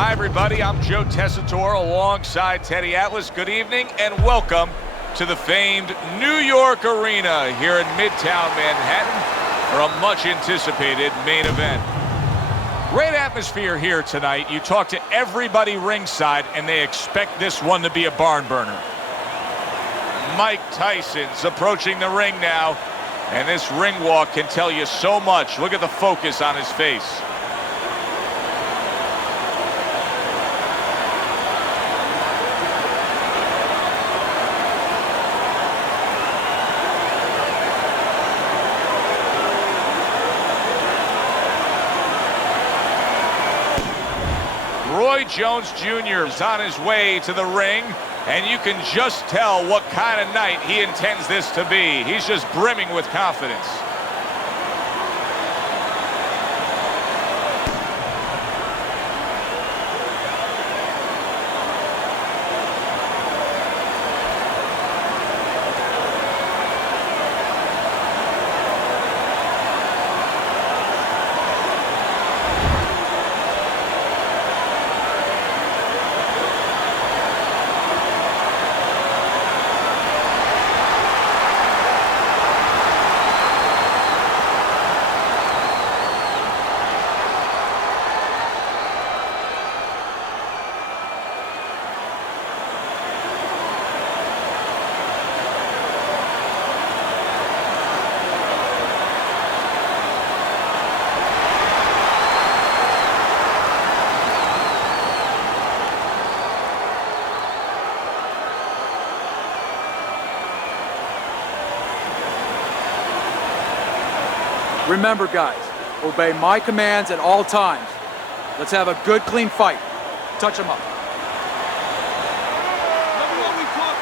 Hi, everybody. I'm Joe Tessitore alongside Teddy Atlas. Good evening and welcome to the famed New York Arena here in Midtown Manhattan for a much-anticipated main event. Great atmosphere here tonight. You talk to everybody ringside, and they expect this one to be a barn burner. Mike Tyson's approaching the ring now, and this ring walk can tell you so much. Look at the focus on his face. Roy Jones Jr. is on his way to the ring, and you can just tell what kind of night he intends this to be. He's just brimming with confidence. Remember, guys, obey my commands at all times. Let's have a good, clean fight. Touch him up.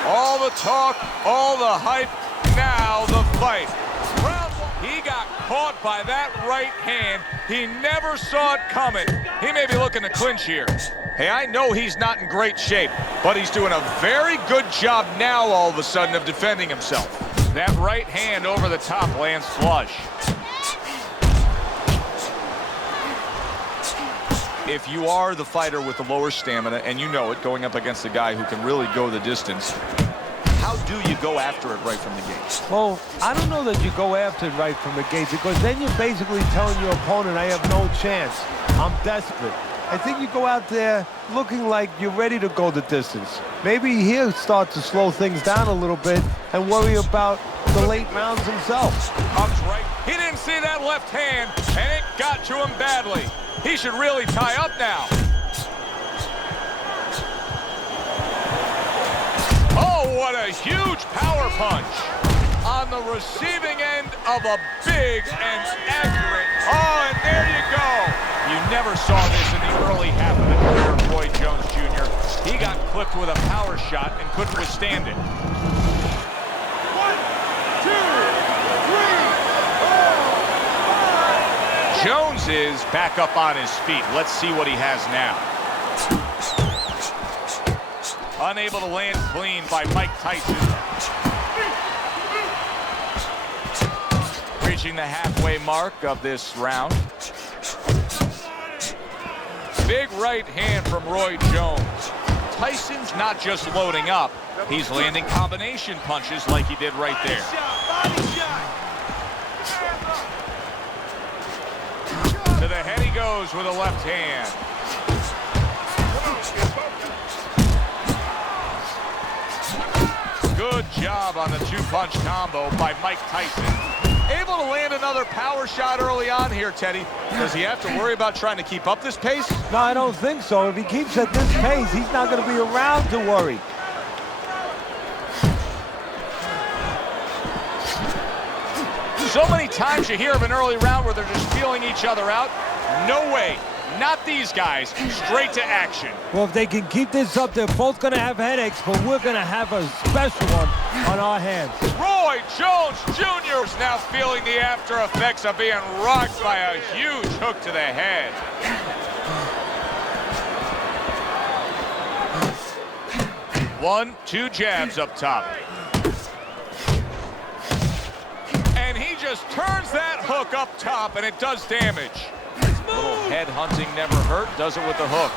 All the talk, all the hype, now the fight. He got caught by that right hand. He never saw it coming. He may be looking to clinch here. Hey, I know he's not in great shape, but he's doing a very good job now all of a sudden of defending himself. That right hand over the top lands flush. If you are the fighter with the lower stamina, and you know it, going up against a guy who can really go the distance, how do you go after it right from the gate? Well, I don't know that you go after it right from the gate, because then you're basically telling your opponent, I have no chance. I'm desperate. I think you go out there looking like you're ready to go the distance. Maybe he'll start to slow things down a little bit and worry about the late rounds himself. Comes right. He didn't see that left hand, and it got to him badly. He should really tie up now. Oh, what a huge power punch. On the receiving end of a big and accurate. Oh, and there you go. You never saw this in the early half of the career of Roy Jones Jr. He got clipped with a power shot and couldn't withstand it. 1, 2, 3, 4, 5. Jones is back up on his feet. Let's see what he has now. Unable to land clean by Mike Tyson. Reaching the halfway mark of this round. Big right hand from Roy Jones. Tyson's not just loading up, he's landing combination punches like he did right there. To the head he goes with a left hand. Good job on the two-punch combo by Mike Tyson. Able to land another power shot early on here, Teddy. Does he have to worry about trying to keep up this pace? No, I don't think so. If he keeps at this pace, he's not going to be around to worry. So many times you hear of an early round where they're just feeling each other out. No way. Not these guys. Straight to action. Well, if they can keep this up, they're both going to have headaches, but we're going to have a special one on our hands. Roy Jones Jr. is now feeling the after effects of being rocked by a huge hook to the head. One, two jabs up top. And he just turns that hook up top, and it does damage. Little head hunting never hurt, does it with the hook.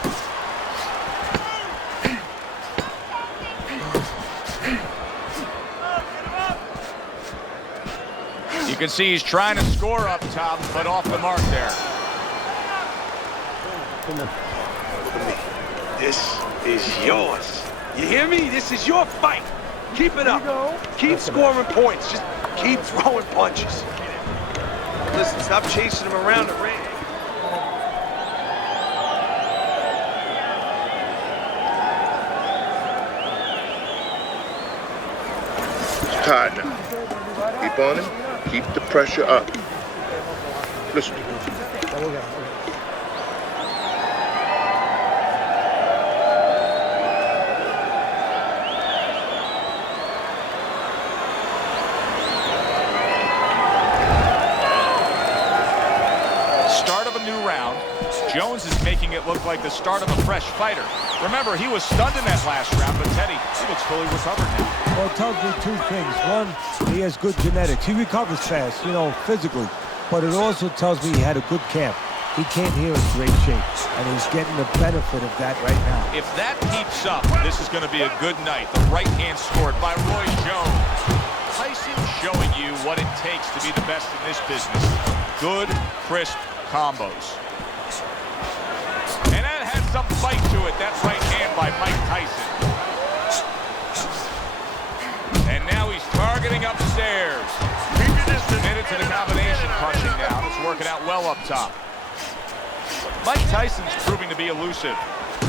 can see he's trying to score up top, but off the mark there. This is yours. You hear me? This is your fight. Keep it up. Keep scoring points. Just keep throwing punches. Listen, stop chasing him around the ring. It's tired now. Keep on him. Keep the pressure up. Listen to me. Start of a new round. Jones is making it look like the start of a fresh fighter. Remember, he was stunned in that last round, but Teddy, he looks fully recovered now. Well, it tells me two things. One, he has good genetics. He recovers fast, you know, physically. But it also tells me he had a good camp. He came here in great shape, and he's getting the benefit of that right now. If that keeps up, this is going to be a good night. The right hand scored by Roy Jones. Tyson showing you what it takes to be the best in this business. Good, crisp combos. And that had some fight to it, that right hand by Mike Tyson. And now he's targeting upstairs. Committed to the combination punching now. It's working out well up top. Mike Tyson's proving to be elusive.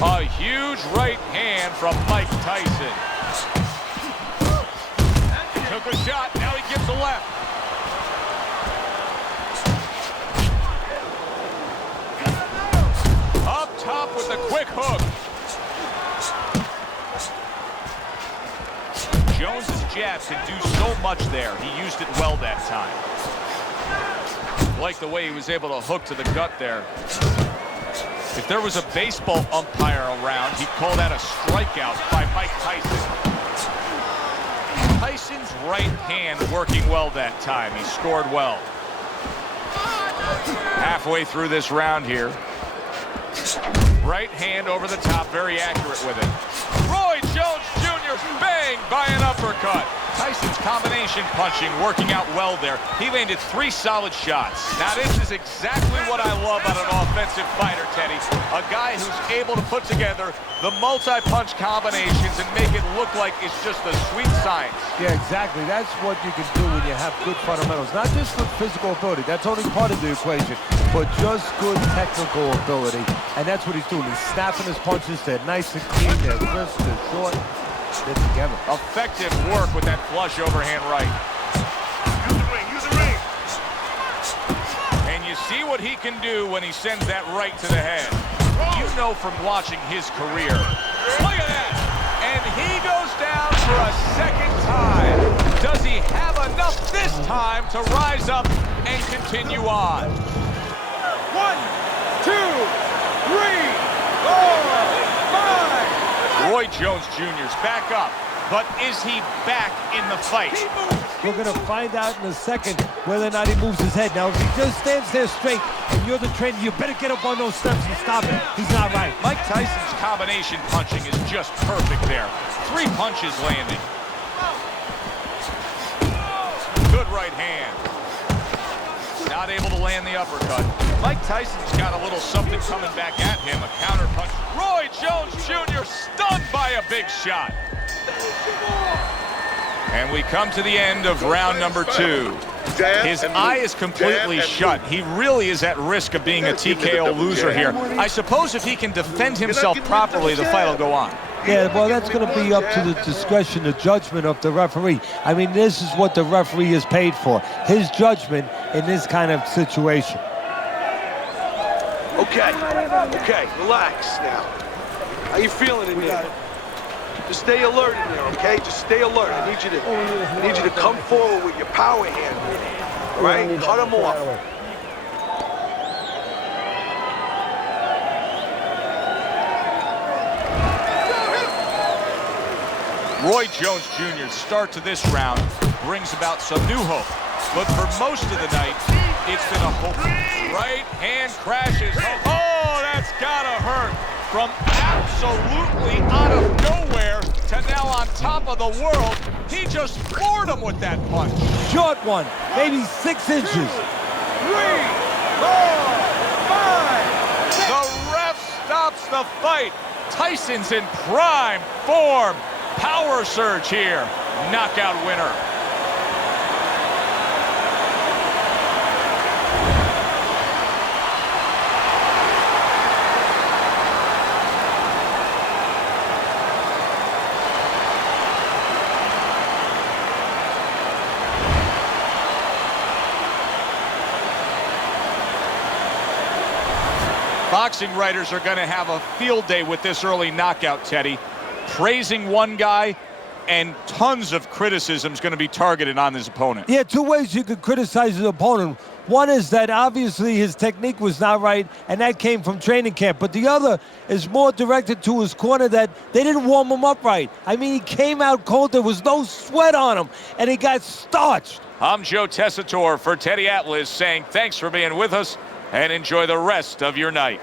A huge right hand from Mike Tyson. He took a shot, now he gives a left. Up top with a quick hook. Jones's jab can do so much there. He used it well that time. Like the way he was able to hook to the gut there. If there was a baseball umpire around, he'd call that a strikeout by Mike Tyson. Tyson's right hand working well that time. He scored well. Halfway through this round here. Right hand over the top, very accurate with it. Roy Jones Jr. bang by an uppercut. Tyson's combination punching working out well there. He landed 3 solid shots. Now this is exactly what I love about an offensive fighter, Teddy. A guy who's able to put together the multi-punch combinations and make it look like it's just a sweet science. Yeah, exactly. That's what you can do when you have good fundamentals. Not just good physical ability. That's only part of the equation. But just good technical ability. And that's what he's doing. He's snapping his punches. They're nice and clean. They're crisp. They're short. They're together. Effective work with that flush overhand right. Use the ring. Use the ring. And you see what he can do when he sends that right to the head. You know from watching his career. Look at that. And he goes down for a second time. Does he have enough this time to rise up and continue on? 1, 2, 3, 4, 5. Roy Jones Jr.'s back up, but is he back in the fight? We're going to find out in a second whether or not he moves his head. Now, if he just stands there straight and you're the trainer, you better get up on those steps and stop it. He's not right. Mike Tyson's combination punching is just perfect there. 3 punches landing. Good right hand. Not able to land the uppercut. Mike Tyson's got a little something coming back at him, a counter punch. Roy Jones Jr. stunned by a big shot. And we come to the end of round number 2. His eye is completely shut. He really is at risk of being a TKO loser here. I suppose if he can defend himself properly, the fight will go on. Yeah, well, that's going to be up to the discretion, the judgment of the referee. I mean, this is what the referee is paid for. His judgment in this kind of situation. Okay, relax now. How you feeling in there? Just stay alert in there, okay? Just stay alert. I need you to come forward with your power hand. All right? Cut him off. Roy Jones Jr.'s start to this round brings about some new hope. But for most of the night, it's been a hope. Right hand crashes. Oh, that's gotta hurt. From absolutely out of nowhere, to now on top of the world. He just floored him with that punch. Short one, maybe 6 inches. 3, 4, 5. The ref stops the fight. Tyson's in prime form. Power surge here. Knockout winner. Boxing writers are going to have a field day with this early knockout, Teddy. Praising one guy and tons of criticism is going to be targeted on his opponent. Yeah, 2 ways you could criticize his opponent. One is that obviously his technique was not right, and that came from training camp. But the other is more directed to his corner, that they didn't warm him up right. I mean, he came out cold. There was no sweat on him, and he got starched. I'm Joe Tessitore for Teddy Atlas saying thanks for being with us and enjoy the rest of your night.